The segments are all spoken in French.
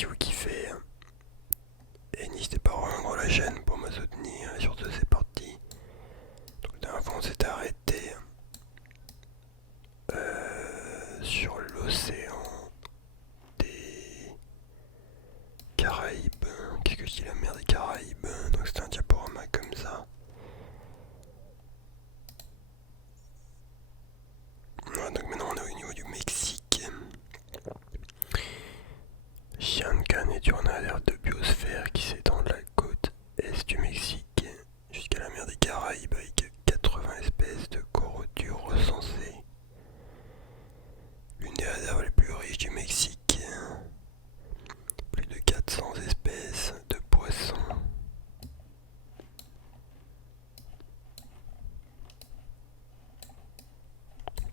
si vous kiffez. Et n'hésitez pas à rejoindre la chaîne pour me soutenir. Et sur ce, c'est parti. Donc, la dernière fois, on s'était arrêté sur l'océan des Caraïbes. Qu'est-ce que je dis, la mer des Caraïbes? Donc, c'était un diaporama comme ça. Voilà, donc maintenant, on est au niveau du Mexique. Chiancan est une réserve de biosphère qui s'étend de la côte est du Mexique jusqu'à la mer des Caraïbes avec 80 espèces de coraux durs recensées. L'une des réserves les plus riches du Mexique. Plus de 400 espèces de poissons.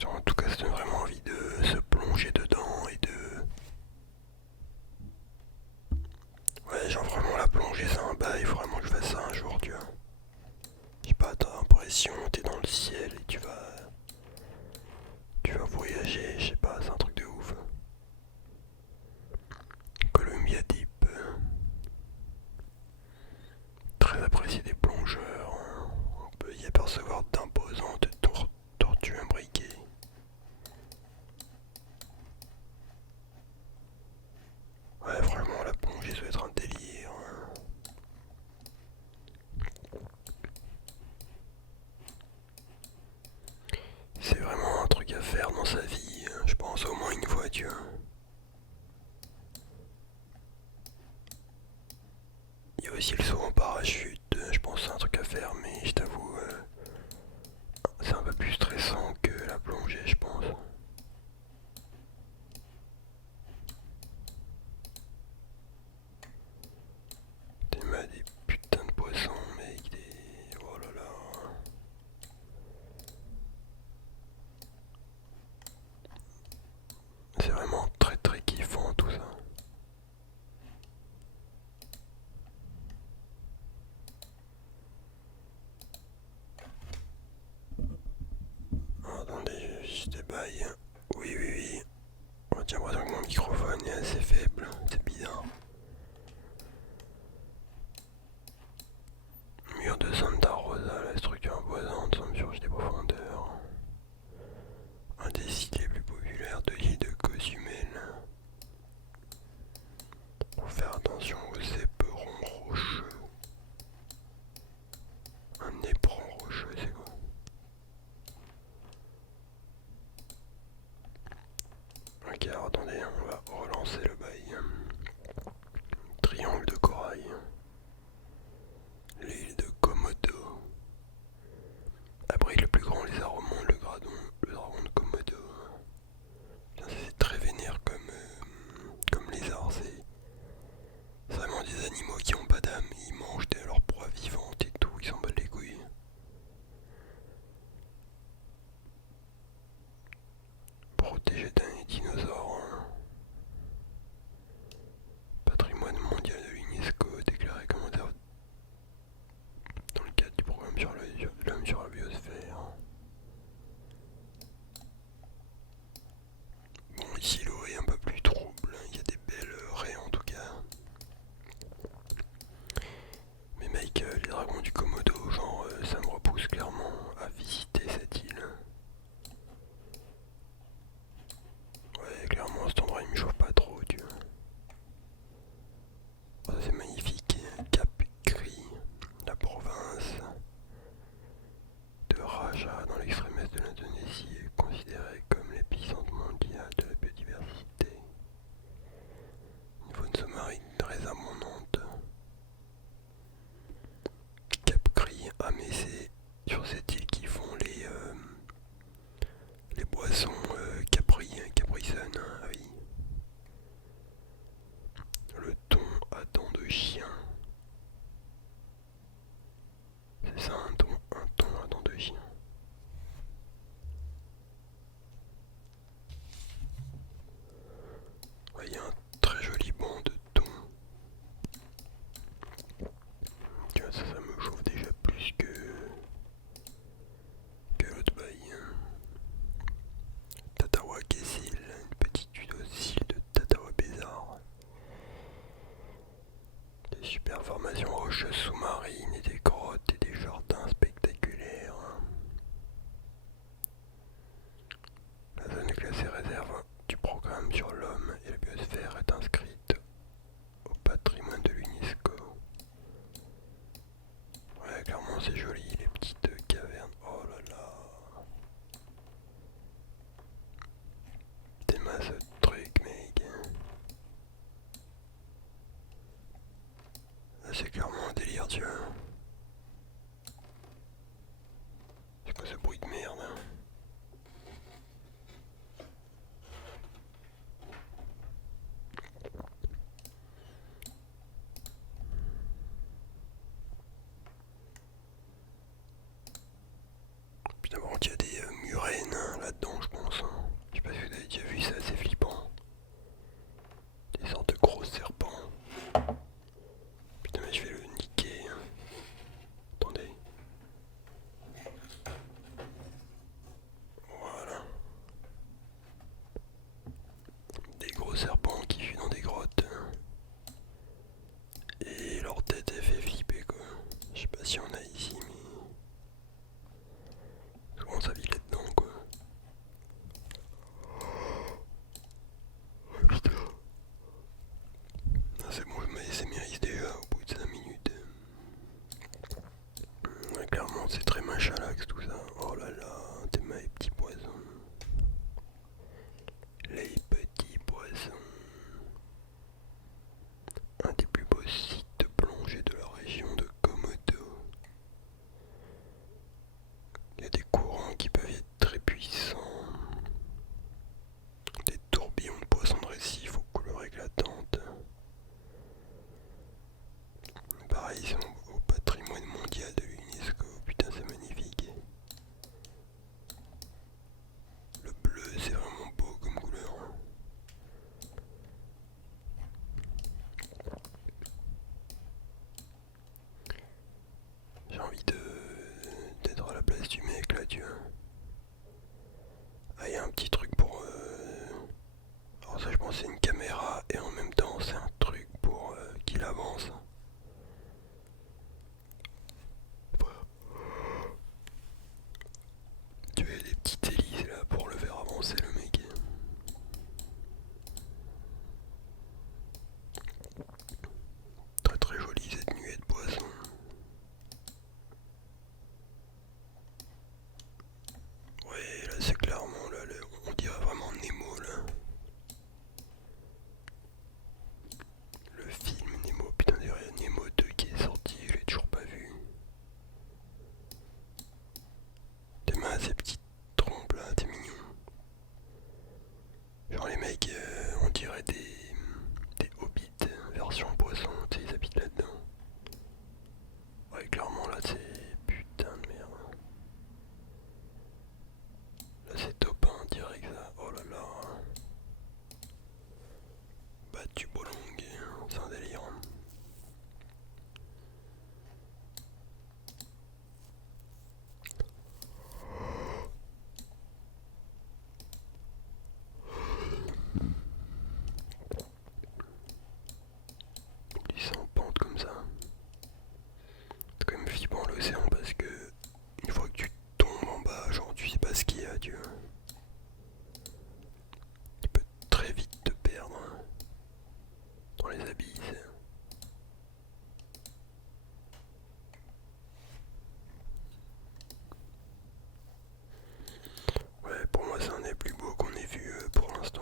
En tout cas, ça donne vraiment envie de se plonger dedans et de... Ouais, genre vraiment la plongée, c'est un bail, il faut vraiment que je fasse ça un jour, tu vois. Je sais pas, t'as l'impression, t'es dans le ciel et tu vas voyager, je sais pas, c'est un truc de ouf. Columbia Deep, très apprécié des plongeurs, on peut y apercevoir d'imposantes tortues imbriquées. Ouais, vraiment, la plongée, ça doit être un délire. C'est vraiment un truc à faire dans sa vie, je pense au moins une fois, tu vois. Il y a aussi le saut en parachute, je pense que c'est un truc à faire, mais je t'avoue, c'est un peu plus stressant que la plongée, je pense. T'es mal des putains de poissons, mec, des... Oh là là. C'est vraiment très très kiffant tout ça. Attendez, je débaille. Oui, oui, oui. Oh, j'ai l'impression que mon microphone est assez faible, c'est bizarre. Mur de Santa Rosa, la structure imposante semble surgir des profondeurs. Un des sites les plus populaires de l'île de Cozumel. Faut faire attention aux éperons rocheux. Un éperon rocheux, c'est quoi? Ok, alors attendez, on va relancer le bail. Triangle de corail. L'île de Komodo abrite le plus grand lézard au monde, le dragon de Komodo. C'est très vénère comme lézard, c'est vraiment des animaux qui ont pas d'âme, ils mangent de leur proie vivante et tout, ils s'en battent les couilles. Protégé d'un dinosaure. Patrimoine mondial de l'UNESCO déclaré comme réserve dans le cadre du programme sur l'homme sur la biosphère. Bon, ici l'eau est un peu plus trouble, il y a des belles raies en tout cas. Mais mec, les dragons du Komodo, genre, ça me repousse clairement à visiter cette île. Ouais, clairement, cet endroit il me chauffe pas trop, tu vois. Oh, c'est magnifique, Cap Gris, la province de Raja dans l'extrême est de l'Indonésie est considérée comme l'épicentre mondial de la biodiversité. roches sous-marines et des grottes et des jardins spectaculaires. La zone est classée réserve du programme sur l'homme et la biosphère est inscrite au patrimoine de l'UNESCO. Ouais, clairement c'est joli, les petites cavernes. Oh là là. T'es masse de trucs, mec. Là, c'est clairement un délire, tu vois. C'est quoi ce bruit de merde, hein? Putain, par contre, il y a des murènes hein, là-dedans, je pense. Hein. Je sais pas si vous avez déjà vu ça, c'est flippant. Des sortes de gros serpents. Putain, mais je vais le niquer. Hein. Attendez. Voilà. Des gros serpents qui vivent dans des grottes. Hein. Et leur tête, elle fait flipper, quoi. Je sais pas si on a ici, mais... Comment ça vit là-dedans, quoi. Oh, putain. Ah, c'est bon, mais c'est mérite déjà au bout de 5 minutes. Ouais, clairement, c'est très machalax tout ça. Oh là là, t'es mes petits poissons. Les petits poissons. Un des plus beaux sites de plongée de la région de Komodo. Il y a des courants qui peuvent être très puissants. Des tourbillons de poissons de récif aux couleurs éclatantes. Pareil, ils sont au patrimoine mondial de l'UNESCO. Putain, c'est magnifique. Le bleu, c'est vraiment beau comme couleur. J'ai envie d'être à la place du mec là, tu vois. Ah, il y a un petit truc pour... Alors ça, je pense que c'est une caméra et en même temps, c'est un truc pour qu'il avance. Tu as des petites hélices là pour le faire avancer le mec. Très très jolie cette nuée de poissons. Ouais, là c'est clairement là, on dirait vraiment Nemo là. Le film Nemo, putain d'ailleurs il y a Nemo 2 qui est sorti, je l'ai toujours pas vu. T'es mal ces petites trompes là, t'es mignon. Genre les mecs, on dirait des hobbits version poisson, tu sais, ils habitent là-dedans. Ouais, clairement là c'est putain de merde. Là c'est top 1 direct ça, oh là là. Battu bolong, c'est un délire. Glissant en pente comme ça. C'est quand même flippant l'océan parce que une fois que tu tombes en bas, genre tu sais pas ce qu'il y a, tu vois. Tu peux très vite te perdre hein, dans les abysses. Ouais, pour moi c'est un des plus beaux qu'on ait vu pour l'instant.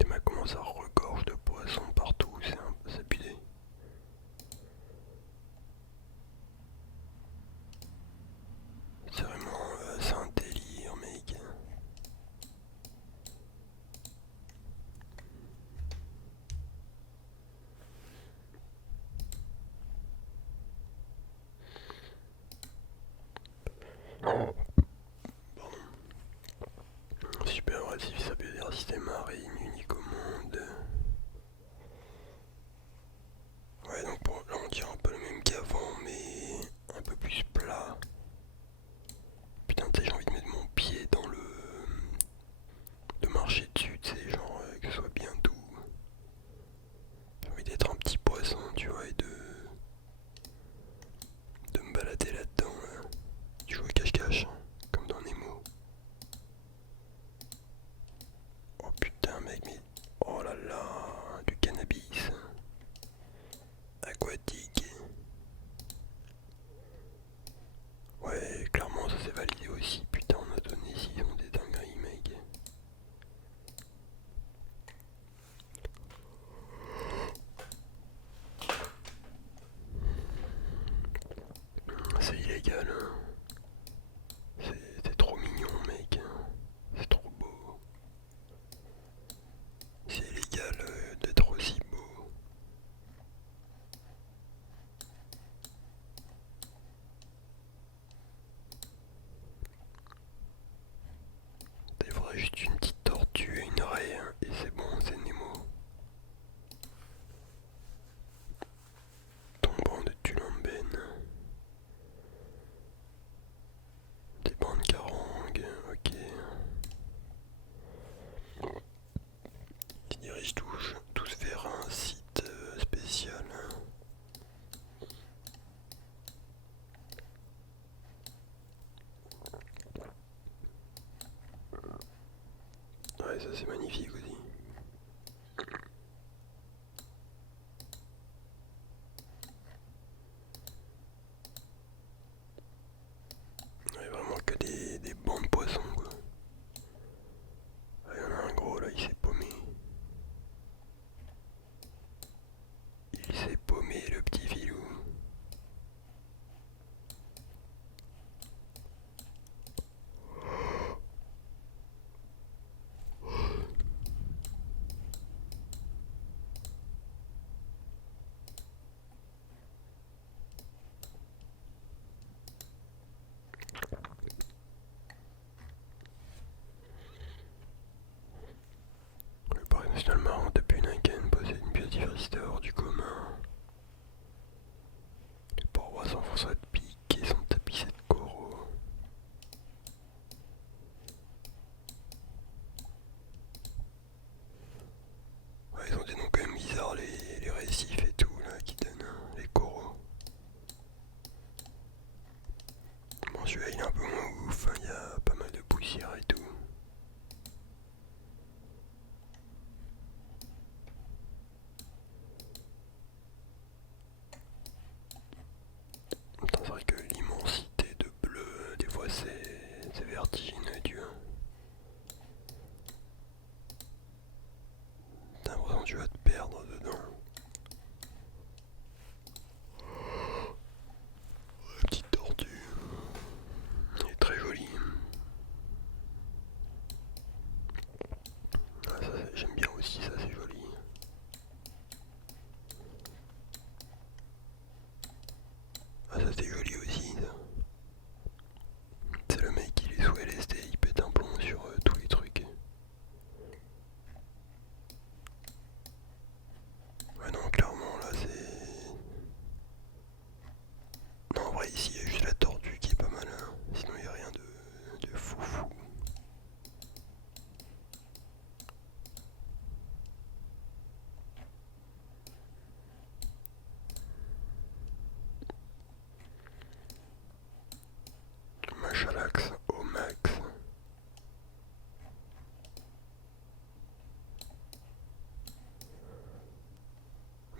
Les mecs commencent à regorge de poissons partout, c'est abusé. C'est vraiment, c'est un délire mec. Pardon. Super agressif, sa biodiversité marine, unique au monde. Ouais, donc là on dirait un peu le même qu'avant, mais un peu plus plat. Putain, tu sais, j'ai envie de mettre mon pied dans de marcher dessus, tu sais, genre que ce soit bien doux. Ouais, ça c'est magnifique aussi. Ouais, vraiment que des bancs de poissons quoi. Il y en a un gros là, il s'est paumé. Il s'est paumé le petit filou. Le parc national marrant de Bunaken possède une biodiversité hors du commun. Les parois s'enfoncent de pics et sont tapissées de coraux. Ouais, ils ont des noms quand même bizarres, les récifs et tout, là, qui donnent les coraux. Bon, celui-là, il est un peu moins ouf, hein, il y a pas mal de poussière et tout. Putain, c'est vrai que l'immensité de bleu, des fois, c'est vertigineux, tu vois. T'as l'impression que tu vas te perdre dedans. La petite tortue. Elle est très jolie. Ah, ça, j'aime bien aussi, ça c'est joli. Ah, ça c'est joli aussi, ça. C'est le mec qui est sous LSD, il pète un plomb sur tous les trucs. Ouais, non, clairement, là c'est. Non, en vrai, ici il y a juste la tortue qui est pas mal, hein. Sinon il n'y a rien de foufou. Machalax au max.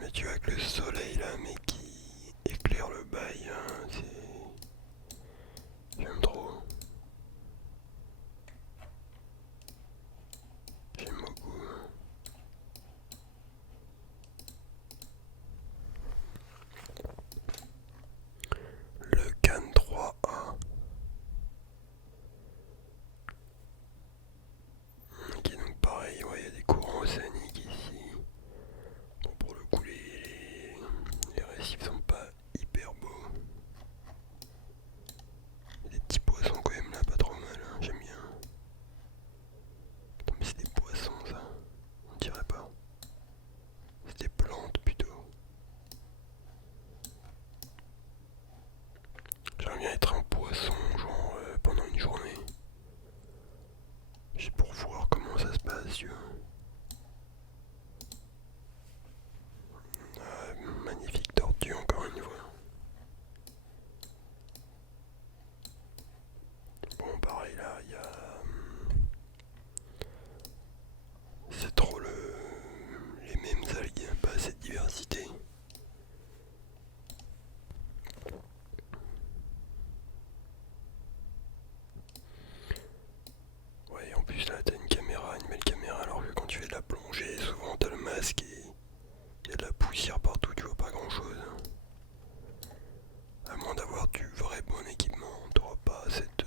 Mais tu vois que le soleil là, mais qui éclaire le bail, hein, c'est. J'aime trop. J'aime beaucoup. Le Cannes 3A. Ok, donc pareil, ouais, il y a des courants océaniques ici. Bon, pour le coup, les récifs sont pas hyper beaux. Il y a des petits poissons quand même là, pas trop mal, hein, j'aime bien. Attends, mais c'est des poissons ça. On dirait pas. C'est des plantes plutôt. J'aimerais bien être un poisson, genre pendant une journée. Juste pour voir comment ça se passe, tu vois. Magnifique tortue encore une fois. Bon, pareil là, il y a. C'est trop les mêmes algues, pas assez de diversité. Ouais, en plus là, t'as une belle caméra, alors que quand tu fais de la plongée, souvent t'as le masque et il y a de la poussière partout, tu vois pas grand chose. À moins d'avoir du vrai bon équipement, t'auras pas cette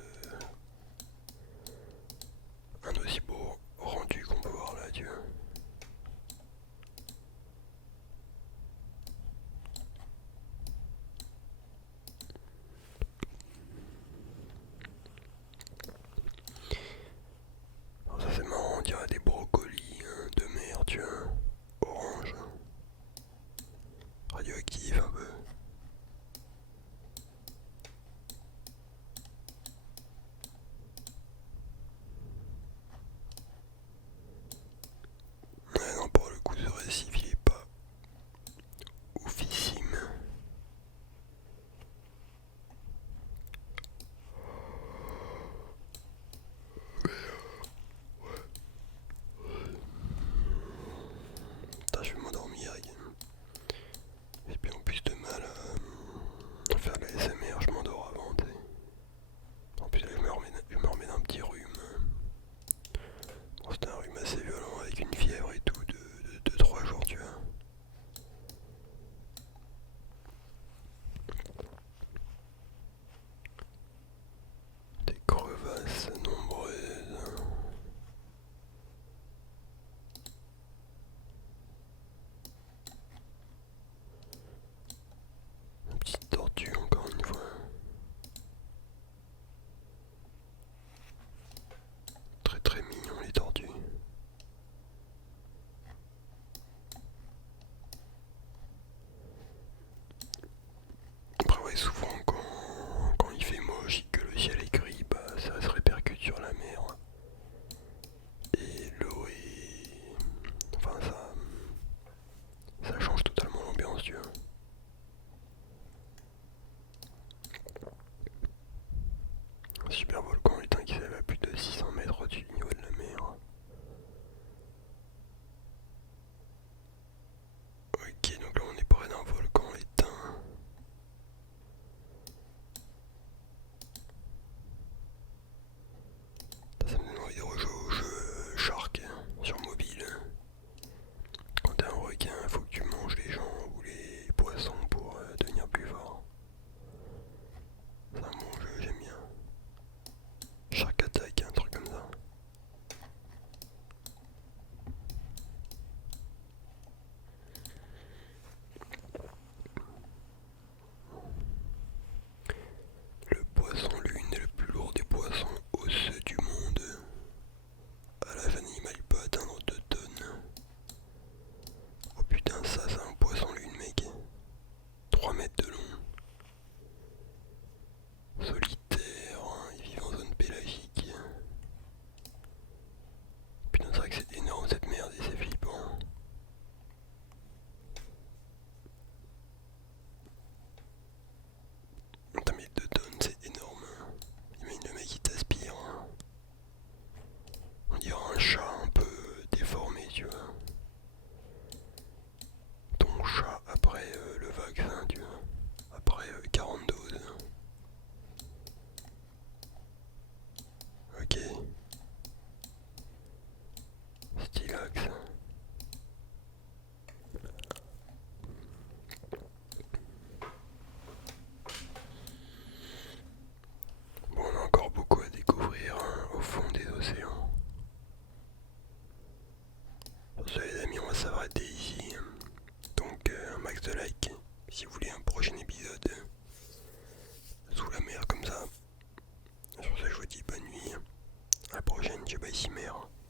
bah, il s'y met. Hein.